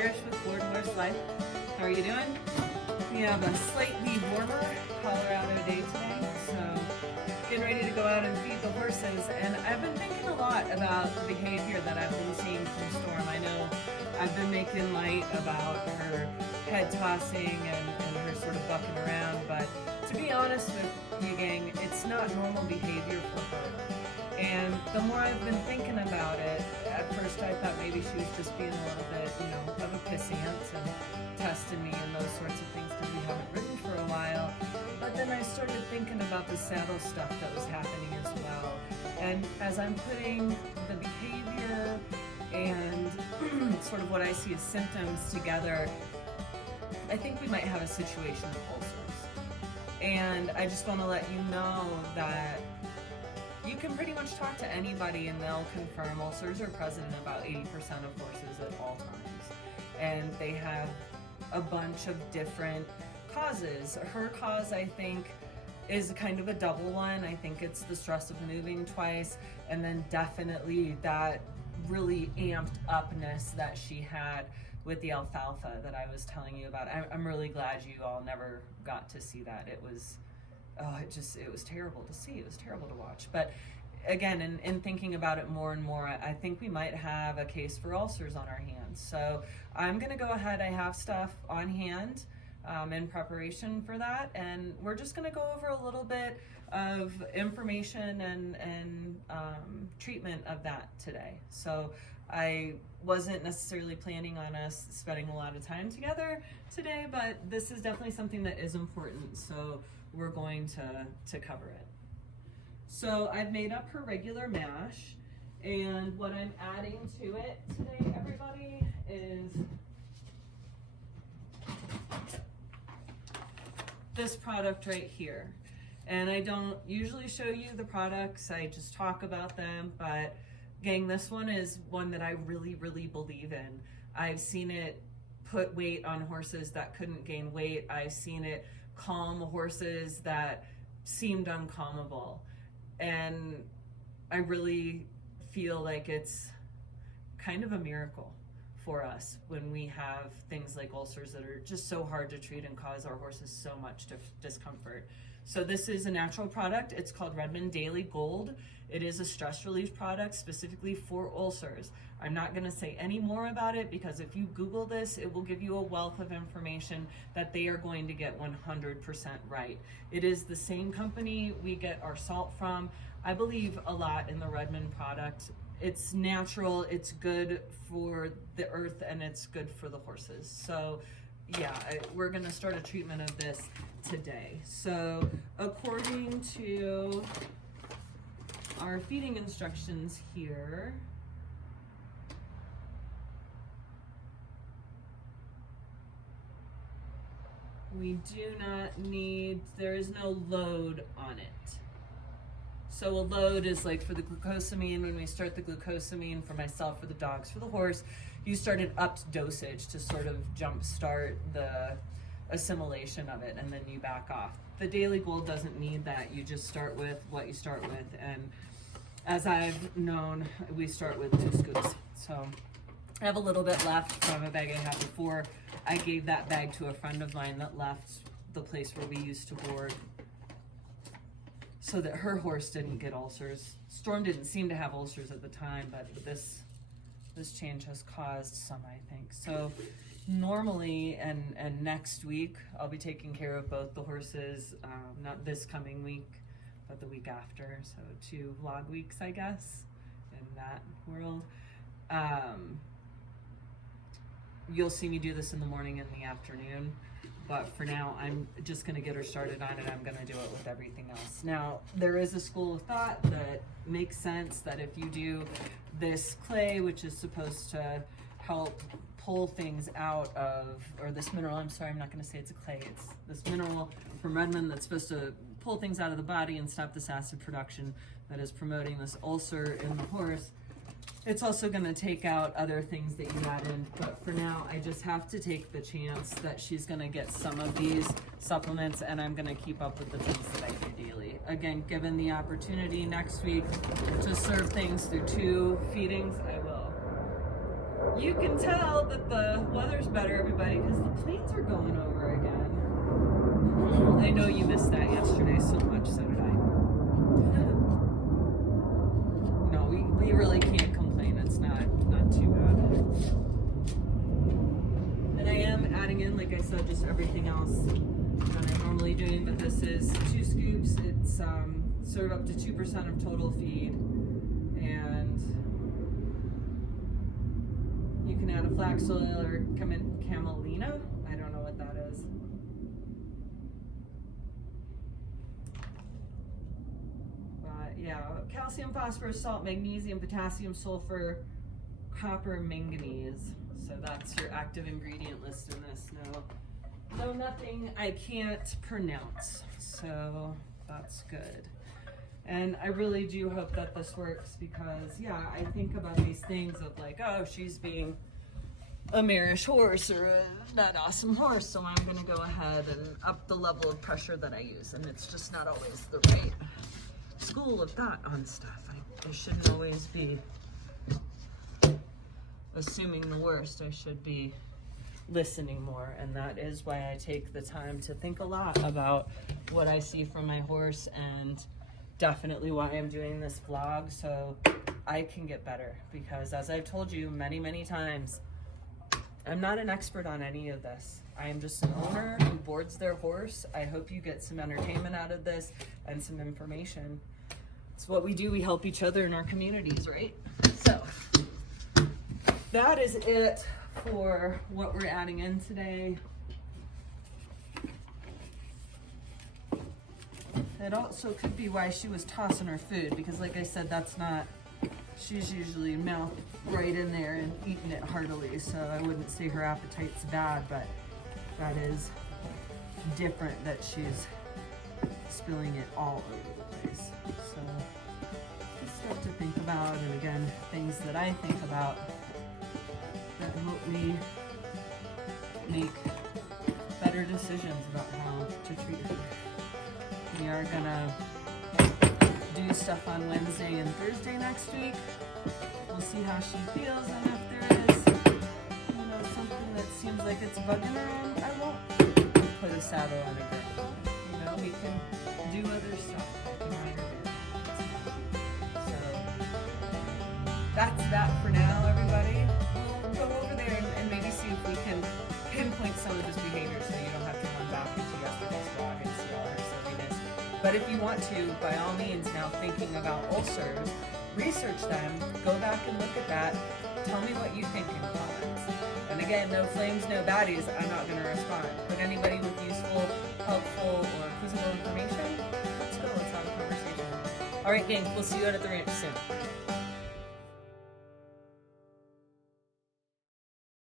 Irish with Florida Horse Life. How are you doing? We have a slightly warmer Colorado day today, so getting ready to go out and feed the horses. And I've been thinking a lot about the behavior that I've been seeing from Storm. I know I've been making light about her head tossing and her sort of bucking around, but to be honest with you gang, it's not normal behavior for her. And the more I've been thinking about it, at first I thought maybe she was just being a little bit, of a pissant and testing me and those sorts of things because we haven't ridden for a while. But then I started thinking about the saddle stuff that was happening as well. And as I'm putting the behavior and sort of what I see as symptoms together, I think we might have a situation of ulcers. And I just want to let you know that you can pretty much talk to anybody and they'll confirm ulcers are present in about 80% of horses at all times. And they have a bunch of different causes. Her cause, I think, is kind of a double one. I think it's the stress of moving twice, and then definitely that really amped upness that she had with the alfalfa that I was telling you about. I'm really glad you all never got to see that. It was it was terrible to see. It was terrible to watch. But again, in thinking about it more and more, I think we might have a case for ulcers on our hands. So I'm going to go ahead. I have stuff on hand in preparation for that. And we're just going to go over a little bit of information and treatment of that today. So I wasn't necessarily planning on us spending a lot of time together today, but this is definitely something that is important. So we're going to cover it. So I've made up her regular mash, and what I'm adding to it today, everybody, is this product right here. And I don't usually show you the products, I just talk about them, but gang, this one is one that I really, really believe in. I've seen it put weight on horses that couldn't gain weight. I've seen it calm horses that seemed uncalmable. And I really feel like it's kind of a miracle for us when we have things like ulcers that are just so hard to treat and cause our horses so much discomfort. So this is a natural product. It's called Redmond Daily Gold. It is a stress relief product specifically for ulcers. I'm not going to say any more about it because if you Google this, it will give you a wealth of information that they are going to get 100% right. It is the same company we get our salt from. I believe a lot in the Redmond product. It's natural, it's good for the earth, and it's good for the horses. So yeah, we're going to start a treatment of this today. So according to our feeding instructions here, we do not need, there is no load on it. So a load is like for the glucosamine, when we start the glucosamine for myself, for the dogs, for the horse, you start an upped dosage to sort of jumpstart the assimilation of it, and then you back off. The Daily Gold doesn't need that. You just start with what you start with, and as I've known, we start with 2 scoops. So I have a little bit left from a bag I had before. I gave that bag to a friend of mine that left the place where we used to board so that her horse didn't get ulcers. Storm didn't seem to have ulcers at the time, but this change has caused some, I think. So normally and next week, I'll be taking care of both the horses, not this coming week, but the week after. So 2 vlog weeks, I guess, in that world. You'll see me do this in the morning and the afternoon, but for now, I'm just gonna get her started on it. I'm gonna do it with everything else. Now, there is a school of thought that makes sense that if you do this clay, which is supposed to help pull things out of, or this mineral, I'm sorry, I'm not gonna say it's a clay, it's this mineral from Redmond that's supposed to pull things out of the body and stop this acid production that is promoting this ulcer in the horse. It's also going to take out other things that you add in, but for now I just have to take the chance that she's going to get some of these supplements, and I'm going to keep up with the things that I do daily. Again, given the opportunity next week to serve things through 2 feedings, I will. You can tell that the weather's better, everybody, because the planes are going over again. I know you missed that yesterday so much, so did I. No, we really can't complain. It's not too bad. And I am adding in, like I said, just everything else that I'm normally doing, but this is 2 scoops. It's serve up to 2% of total feed, and you can add a flax oil or camelina. I don't know what that is. But yeah, calcium, phosphorus, salt, magnesium, potassium, sulfur, copper, manganese. So that's your active ingredient list in this. No, nothing I can't pronounce. So that's good. And I really do hope that this works, because yeah, I think about these things of like, oh, she's being a marish horse or not awesome horse, so I'm gonna go ahead and up the level of pressure that I use, and it's just not always the right school of thought on stuff. I shouldn't always be assuming the worst. I should be listening more, and that is why I take the time to think a lot about what I see from my horse, and definitely why I'm doing this vlog, so I can get better, because as I've told you many times, I'm not an expert on any of this. I am just an owner who boards their horse. I hope you get some entertainment out of this and some information. It's what we do. We help each other in our communities, right? So that is it for what we're adding in today. It also could be why she was tossing her food, because like I said, she's usually mouth right in there and eating it heartily, so I wouldn't say her appetite's bad, but that is different that she's spilling it all over the place. So just stuff to think about, and again, things that I think about that help me make better decisions about how to treat her. We are gonna do stuff on Wednesday and Thursday next week. We'll see how she feels, and if there is, something that seems like it's bugging her, and I won't put a saddle on again. We can do other stuff. So that's that for now, everybody. We'll go over there and maybe see if we can pinpoint some of this behavior, so you don't have to run back into yesterday's vlog and see all her silliness. But if you want to, by all means, now thinking about ulcers, research them, go back and look at that, tell me what you think in comments. And again, no flames, no baddies, I'm not going to respond. But anybody with useful, helpful, or quizzical information, let's go, let's have a conversation. All right, gang, we'll see you out at the ranch soon.